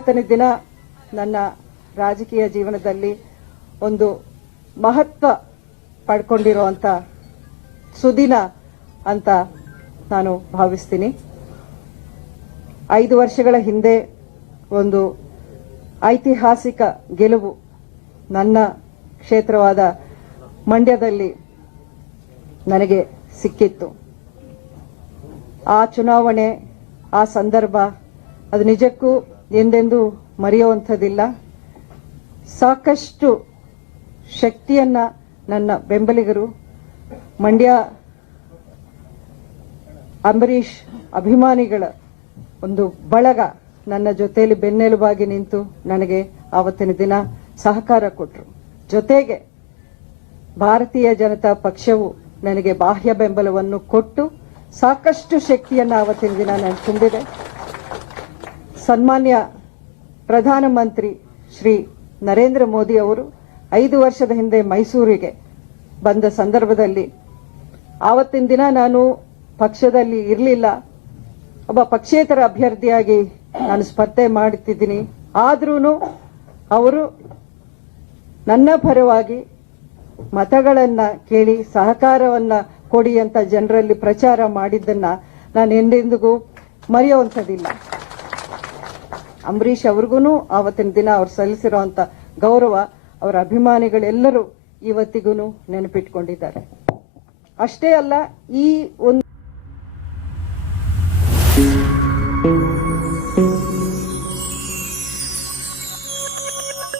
ಇವತ್ತಿನ ದಿನ ನನ್ನ ರಾಜಕೀಯ ಜೀವನದಲ್ಲಿ ಒಂದು ಮಹತ್ವ ಪಡ್ಕೊಂಡಿರುವಂತ ಸುದಿನ ಅಂತ ನಾನು ಭಾವಿಸ್ತೀನಿ. 5 ವರ್ಷಗಳ ಹಿಂದೆ ಒಂದು ಐತಿಹಾಸಿಕ ಗೆಲುವು ನನ್ನ ಕ್ಷೇತ್ರವಾದ ಮಂಡ್ಯದಲ್ಲಿ ನನಗೆ ಸಿಕ್ಕಿತ್ತು. ಆ ಚುನಾವಣೆ, ಆ ಸಂದರ್ಭ ಅದು ನಿಜಕ್ಕೂ ಎಂದೆಂದೂ ಮರೆಯುವಂಥದ್ದಿಲ್ಲ. ಸಾಕಷ್ಟು ಶಕ್ತಿಯನ್ನ ನನ್ನ ಬೆಂಬಲಿಗರು, ಮಂಡ್ಯ ಅಂಬರೀಷ್ ಅಭಿಮಾನಿಗಳ ಒಂದು ಬಳಗ ನನ್ನ ಜೊತೆಯಲ್ಲಿ ಬೆನ್ನೆಲುಬಾಗಿ ನಿಂತು ನನಗೆ ಆವತ್ತಿನ ದಿನ ಸಹಕಾರ ಕೊಟ್ಟರು. ಜೊತೆಗೆ ಭಾರತೀಯ ಜನತಾ ಪಕ್ಷವು ನನಗೆ ಬಾಹ್ಯ ಬೆಂಬಲವನ್ನು ಕೊಟ್ಟು ಸಾಕಷ್ಟು ಶಕ್ತಿಯನ್ನು ಆವತ್ತಿನ ದಿನ ನಾನು ತುಂಬಿದೆ. ಸನ್ಮಾನ್ಯ ಪ್ರಧಾನಮಂತ್ರಿ ಶ್ರೀ ನರೇಂದ್ರ ಮೋದಿ ಅವರು 5 ವರ್ಷದ ಹಿಂದೆ ಮೈಸೂರಿಗೆ ಬಂದ ಸಂದರ್ಭದಲ್ಲಿ ಆವತ್ತಿನ ದಿನ ನಾನು ಪಕ್ಷದಲ್ಲಿ ಇರಲಿಲ್ಲ, ಒಬ್ಬ ಪಕ್ಷೇತರ ಅಭ್ಯರ್ಥಿಯಾಗಿ ನಾನು ಸ್ಪರ್ಧೆ ಮಾಡುತ್ತಿದ್ದೀನಿ. ಆದ್ರೂ ಅವರು ನನ್ನ ಪರವಾಗಿ ಮತಗಳನ್ನ ಕೇಳಿ ಸಹಕಾರವನ್ನ ಕೊಡಿ ಅಂತ ಜನರಲ್ಲಿ ಪ್ರಚಾರ ಮಾಡಿದ್ದನ್ನ ನಾನು ಎಂದೆಂದಿಗೂ ಮರೆಯುವಂಥದ್ದಿಲ್ಲ. ಅಂಬರೀಷ್ ಅವ್ರಿಗೂ ಆವತ್ತಿನ ದಿನ ಅವ್ರು ಸಲ್ಲಿಸಿರುವಂತ ಗೌರವ ಅವರ ಅಭಿಮಾನಿಗಳೆಲ್ಲರೂ ಇವತ್ತಿಗೂ ನೆನಪಿಟ್ಕೊಂಡಿದ್ದಾರೆ. ಅಷ್ಟೇ ಅಲ್ಲ, ಈ ಒಂದು